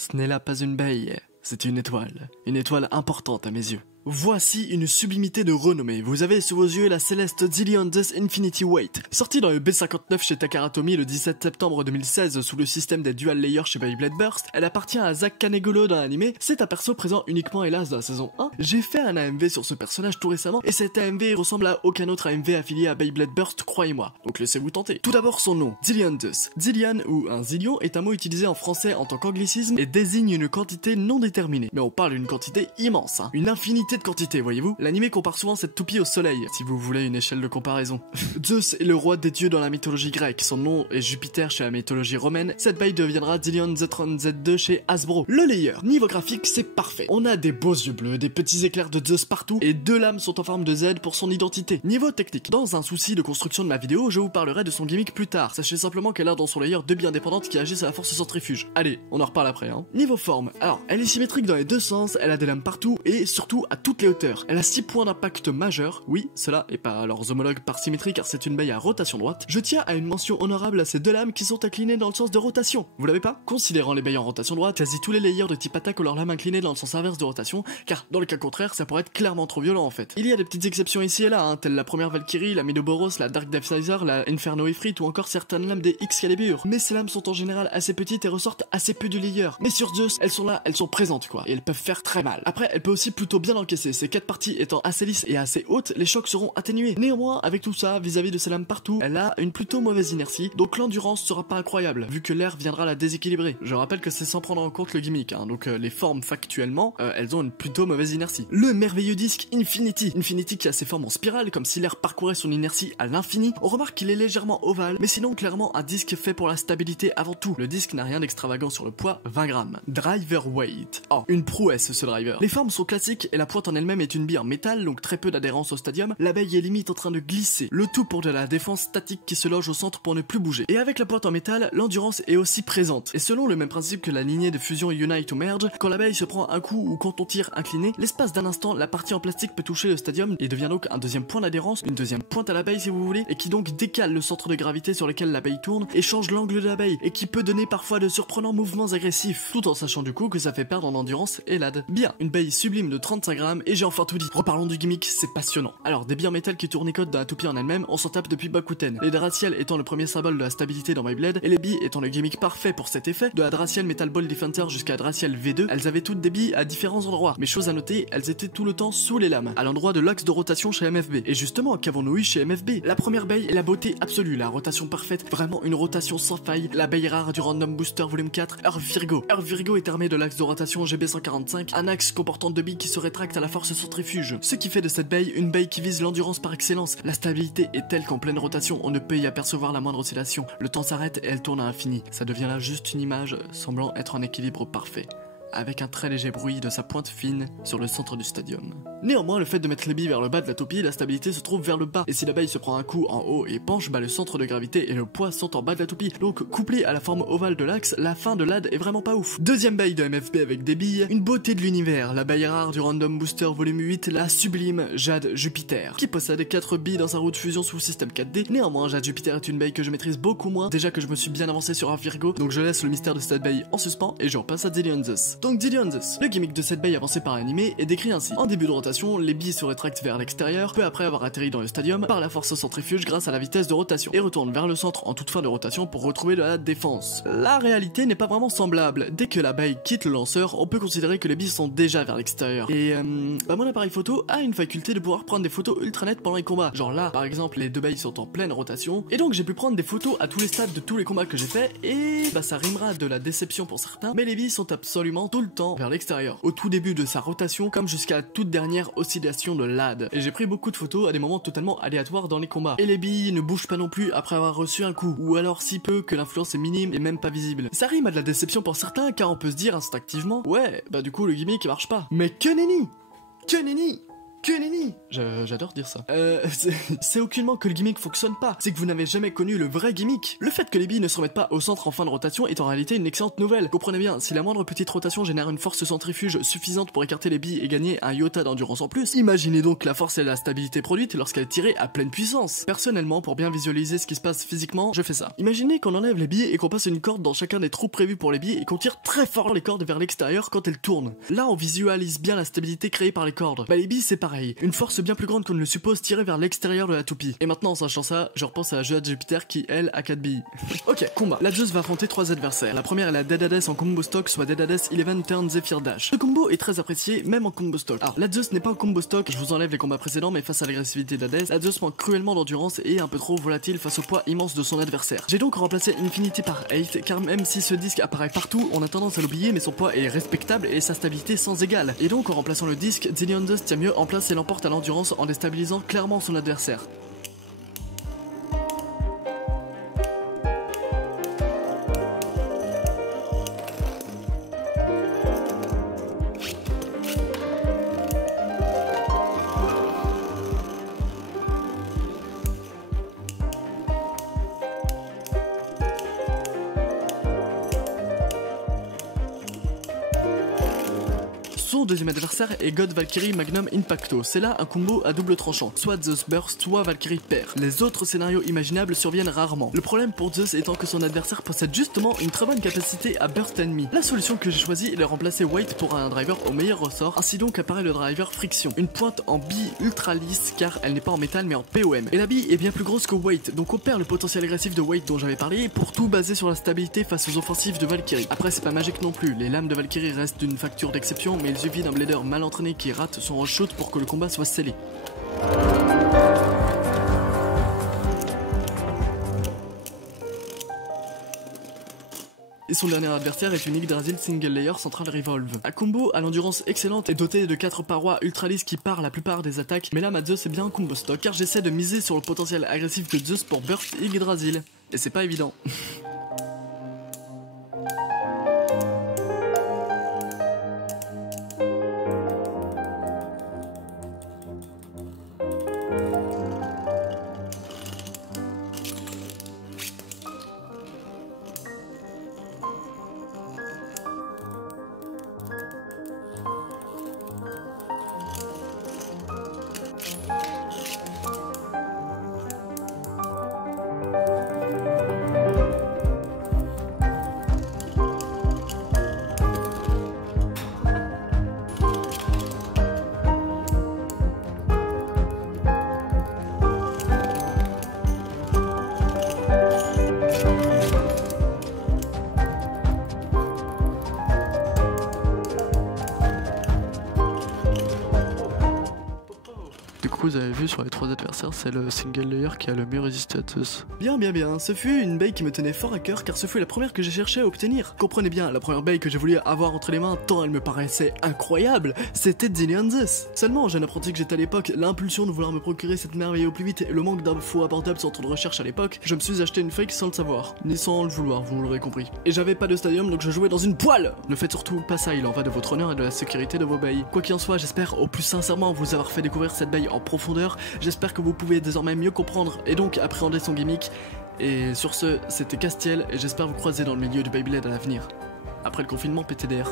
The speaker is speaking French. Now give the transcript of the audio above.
Ce n'est là pas une baille, c'est une étoile importante à mes yeux. Voici une sublimité de renommée. Vous avez sous vos yeux la céleste Zillion's Infinity Weight. Sortie dans le B59 chez Takara Tomy le 17 septembre 2016 sous le système des Dual Layers chez Beyblade Burst, elle appartient à Zack Kanegolo dans l'anime. C'est un perso présent uniquement hélas dans la saison 1. J'ai fait un AMV sur ce personnage tout récemment et cet AMV ressemble à aucun autre AMV affilié à Beyblade Burst, croyez-moi. Donc laissez-vous tenter. Tout d'abord son nom, Zillion's. Zillion ou un zillion est un mot utilisé en français en tant qu'anglicisme et désigne une quantité non déterminée. Mais on parle d'une quantité immense, une infinité de quantité, voyez-vous. L'anime compare souvent cette toupie au soleil, si vous voulez une échelle de comparaison. Zeus est le roi des dieux dans la mythologie grecque, son nom est Jupiter chez la mythologie romaine, cette baille deviendra Zillion Z-Tron Z2 chez Hasbro. Le layer, niveau graphique, c'est parfait. On a des beaux yeux bleus, des petits éclairs de Zeus partout, et deux lames sont en forme de Z pour son identité. Niveau technique, dans un souci de construction de ma vidéo, je vous parlerai de son gimmick plus tard. Sachez simplement qu'elle a dans son layer deux billes indépendantes qui agissent à la force centrifuge. Allez, on en reparle après, hein. Niveau forme, alors, elle est symétrique dans les deux sens, elle a des lames partout, et surtout à toutes les hauteurs. Elle a 6 points d'impact majeurs, oui, cela est pas leurs homologues par symétrie car c'est une baille à rotation droite. Je tiens à une mention honorable à ces deux lames qui sont inclinées dans le sens de rotation. Vous l'avez pas? Considérant les bailles en rotation droite, quasi tous les layers de type attaque ont leurs lames inclinées dans le sens inverse de rotation, car dans le cas contraire, ça pourrait être clairement trop violent en fait. Il y a des petites exceptions ici et là, telles la première Valkyrie, la Midoboros, la Dark Death Sizer, la Inferno Ifrit ou encore certaines lames des Excalibur. Mais ces lames sont en général assez petites et ressortent assez peu du layer. Mais sur Zeus, elles sont là, elles sont présentes quoi, et elles peuvent faire très mal. Après, elle peut aussi plutôt bien encaisser, ces 4 parties étant assez lisses et assez hautes, les chocs seront atténués. Néanmoins, avec tout ça, vis-à-vis de ses lames partout, elle a une plutôt mauvaise inertie, donc l'endurance sera pas incroyable, vu que l'air viendra la déséquilibrer. Je rappelle que c'est sans prendre en compte le gimmick, donc les formes factuellement, elles ont une plutôt mauvaise inertie. Le merveilleux disque Infinity qui a ses formes en spirale, comme si l'air parcourait son inertie à l'infini. On remarque qu'il est légèrement ovale, mais sinon clairement un disque fait pour la stabilité avant tout. Le disque n'a rien d'extravagant sur le poids, 20 grammes. Driver Weight. Oh, une prouesse ce driver. Les formes sont classiques et la pointe en elle-même est une bille en métal, donc très peu d'adhérence au stadium. L'abeille est limite en train de glisser. Le tout pour de la défense statique qui se loge au centre pour ne plus bouger. Et avec la pointe en métal, l'endurance est aussi présente. Et selon le même principe que la lignée de fusion Unite ou Merge, quand l'abeille se prend un coup ou quand on tire incliné, l'espace d'un instant, la partie en plastique peut toucher le stadium et devient donc un deuxième point d'adhérence, une deuxième pointe à l'abeille si vous voulez, et qui donc décale le centre de gravité sur lequel l'abeille tourne et change l'angle de l'abeille, et qui peut donner parfois de surprenants mouvements agressifs, tout en sachant du coup que ça fait perdre en endurance et l'ad. Bien, une baille sublime de 35 grammes et j'ai enfin tout dit. Reparlons du gimmick, c'est passionnant. Alors, des billes en métal qui tournicotent dans la toupie en elle-même, on s'en tape depuis Bakuten. Les Draciel étant le premier symbole de la stabilité dans Beyblade, et les billes étant le gimmick parfait pour cet effet, de la Draciel Metal Ball Defender jusqu'à la Draciel V2, elles avaient toutes des billes à différents endroits. Mais chose à noter, elles étaient tout le temps sous les lames, à l'endroit de l'axe de rotation chez MFB. Et justement, qu'avons-nous eu chez MFB? La première baille est la beauté absolue, la rotation parfaite, vraiment une rotation sans faille, la baille rare du Random Booster volume 4, Earth Virgo. Earth Virgo est armé de l'axe de rotation GB145, un axe comportant deux billes qui se rétractent à la force centrifuge. Ce qui fait de cette baille une baille qui vise l'endurance par excellence. La stabilité est telle qu'en pleine rotation, on ne peut y apercevoir la moindre oscillation. Le temps s'arrête et elle tourne à l'infini. Ça devient là juste une image semblant être en équilibre parfait, avec un très léger bruit de sa pointe fine sur le centre du stadium. Néanmoins, le fait de mettre les billes vers le bas de la toupie, la stabilité se trouve vers le bas, et si la baille se prend un coup en haut et penche, le centre de gravité et le poids sont en bas de la toupie. Donc, couplé à la forme ovale de l'axe, la fin de l'ad est vraiment pas ouf. Deuxième baille de MFB avec des billes, une beauté de l'univers, la baille rare du Random Booster volume 8, la sublime Jade Jupiter, qui possède 4 billes dans sa roue de fusion sous système 4D. Néanmoins, Jade Jupiter est une baille que je maîtrise beaucoup moins, déjà que je me suis bien avancé sur un Virgo, donc je laisse le mystère de cette baille en suspens et je repasse à Zillion's. Donc Zillion's. Le gimmick de cette baille avancée par l'animé est décrit ainsi. En début de rotation, les billes se rétractent vers l'extérieur, peu après avoir atterri dans le stadium, par la force centrifuge grâce à la vitesse de rotation, et retournent vers le centre en toute fin de rotation pour retrouver de la défense. La réalité n'est pas vraiment semblable. Dès que la baille quitte le lanceur, on peut considérer que les billes sont déjà vers l'extérieur. Et mon appareil photo a une faculté de pouvoir prendre des photos ultra nettes pendant les combats. Genre là, par exemple, les deux bailles sont en pleine rotation, et donc j'ai pu prendre des photos à tous les stades de tous les combats que j'ai fait, et ça rimera de la déception pour certains, mais les billes sont absolument tout le temps vers l'extérieur, au tout début de sa rotation, comme jusqu'à la toute dernière oscillation de l'ad. Et j'ai pris beaucoup de photos à des moments totalement aléatoires dans les combats. Et les billes ne bougent pas non plus après avoir reçu un coup, ou alors si peu que l'influence est minime et même pas visible. Ça rime à de la déception pour certains, car on peut se dire instinctivement, ouais, du coup le gimmick marche pas. Mais que nenni! Que nenni! Que nenni. J'adore dire ça. C'est aucunement que le gimmick fonctionne pas, c'est que vous n'avez jamais connu le vrai gimmick. Le fait que les billes ne se remettent pas au centre en fin de rotation est en réalité une excellente nouvelle. Comprenez bien, si la moindre petite rotation génère une force centrifuge suffisante pour écarter les billes et gagner un iota d'endurance en plus, imaginez donc la force et la stabilité produite lorsqu'elle est tirée à pleine puissance. Personnellement, pour bien visualiser ce qui se passe physiquement, je fais ça. Imaginez qu'on enlève les billes et qu'on passe une corde dans chacun des trous prévus pour les billes et qu'on tire très fort les cordes vers l'extérieur quand elles tournent. Là, on visualise bien la stabilité créée par les cordes. Bah les billes c'est pareil, une force bien plus grande qu'on ne le suppose tirée vers l'extérieur de la toupie. Et maintenant en sachant ça, je repense à la jeu de Jupiter qui elle a 4 billes. Ok, combat. La Zeus va affronter 3 adversaires. La première est la Dead Hades en combo stock, soit Dead Hades 11 Turn Zephyr Dash. Ce combo est très apprécié même en combo stock. Alors la Zeus n'est pas en combo stock, je vous enlève les combats précédents, mais face à l'agressivité d'Hades, la Zeus manque cruellement d'endurance et est un peu trop volatile face au poids immense de son adversaire. J'ai donc remplacé Infinity par 8 car même si ce disque apparaît partout, on a tendance à l'oublier, mais son poids est respectable et sa stabilité sans égale. Et donc en remplaçant le disque, Zillion Dust tient mieux en place et l'emporte à l'endurance en déstabilisant clairement son adversaire. Son deuxième adversaire est God Valkyrie Magnum Impacto. C'est là un combo à double tranchant, soit Zeus burst, soit Valkyrie perd. Les autres scénarios imaginables surviennent rarement. Le problème pour Zeus étant que son adversaire possède justement une très bonne capacité à burst ennemi. La solution que j'ai choisie est de remplacer Weight pour un driver au meilleur ressort, ainsi donc apparaît le driver Friction. Une pointe en bille ultra lisse car elle n'est pas en métal mais en POM. Et la bille est bien plus grosse que Weight, donc on perd le potentiel agressif de Weight dont j'avais parlé pour tout baser sur la stabilité face aux offensives de Valkyrie. Après c'est pas magique non plus, les lames de Valkyrie restent d'une facture d'exception, mais il suffit d'un blader mal entraîné qui rate son rush shoot pour que le combat soit scellé. Et son dernier adversaire est une Yggdrasil Single Layer Central Revolve. Un combo à l'endurance excellente et doté de 4 parois ultra lisses qui parent la plupart des attaques, mais là ma Zeus est bien un combo stock car j'essaie de miser sur le potentiel agressif de Zeus pour burst Yggdrasil. Et c'est pas évident. Vous avez vu sur les 3 adversaires, c'est le single layer qui a le mieux résisté à Zeus. Bien, ce fut une baille qui me tenait fort à cœur car ce fut la première que j'ai cherché à obtenir. Comprenez bien, la première baille que j'ai voulu avoir entre les mains tant elle me paraissait incroyable, c'était Zillion Zeus. Seulement, jeune apprenti que j'étais à l'époque, l'impulsion de vouloir me procurer cette merveille au plus vite et le manque d'infos abordables sur ton de recherche à l'époque, je me suis acheté une fake sans le savoir, ni sans le vouloir, vous l'aurez compris. Et j'avais pas de stadium donc je jouais dans une poêle. Ne faites surtout pas ça, il en va de votre honneur et de la sécurité de vos bailles. Quoi qu'il en soit, j'espère au plus sincèrement vous avoir fait découvrir cette baille en profondeur. J'espère que vous pouvez désormais mieux comprendre et donc appréhender son gimmick. Et sur ce, c'était Castiel et j'espère vous croiser dans le milieu du Beyblade à l'avenir. Après le confinement PTDR.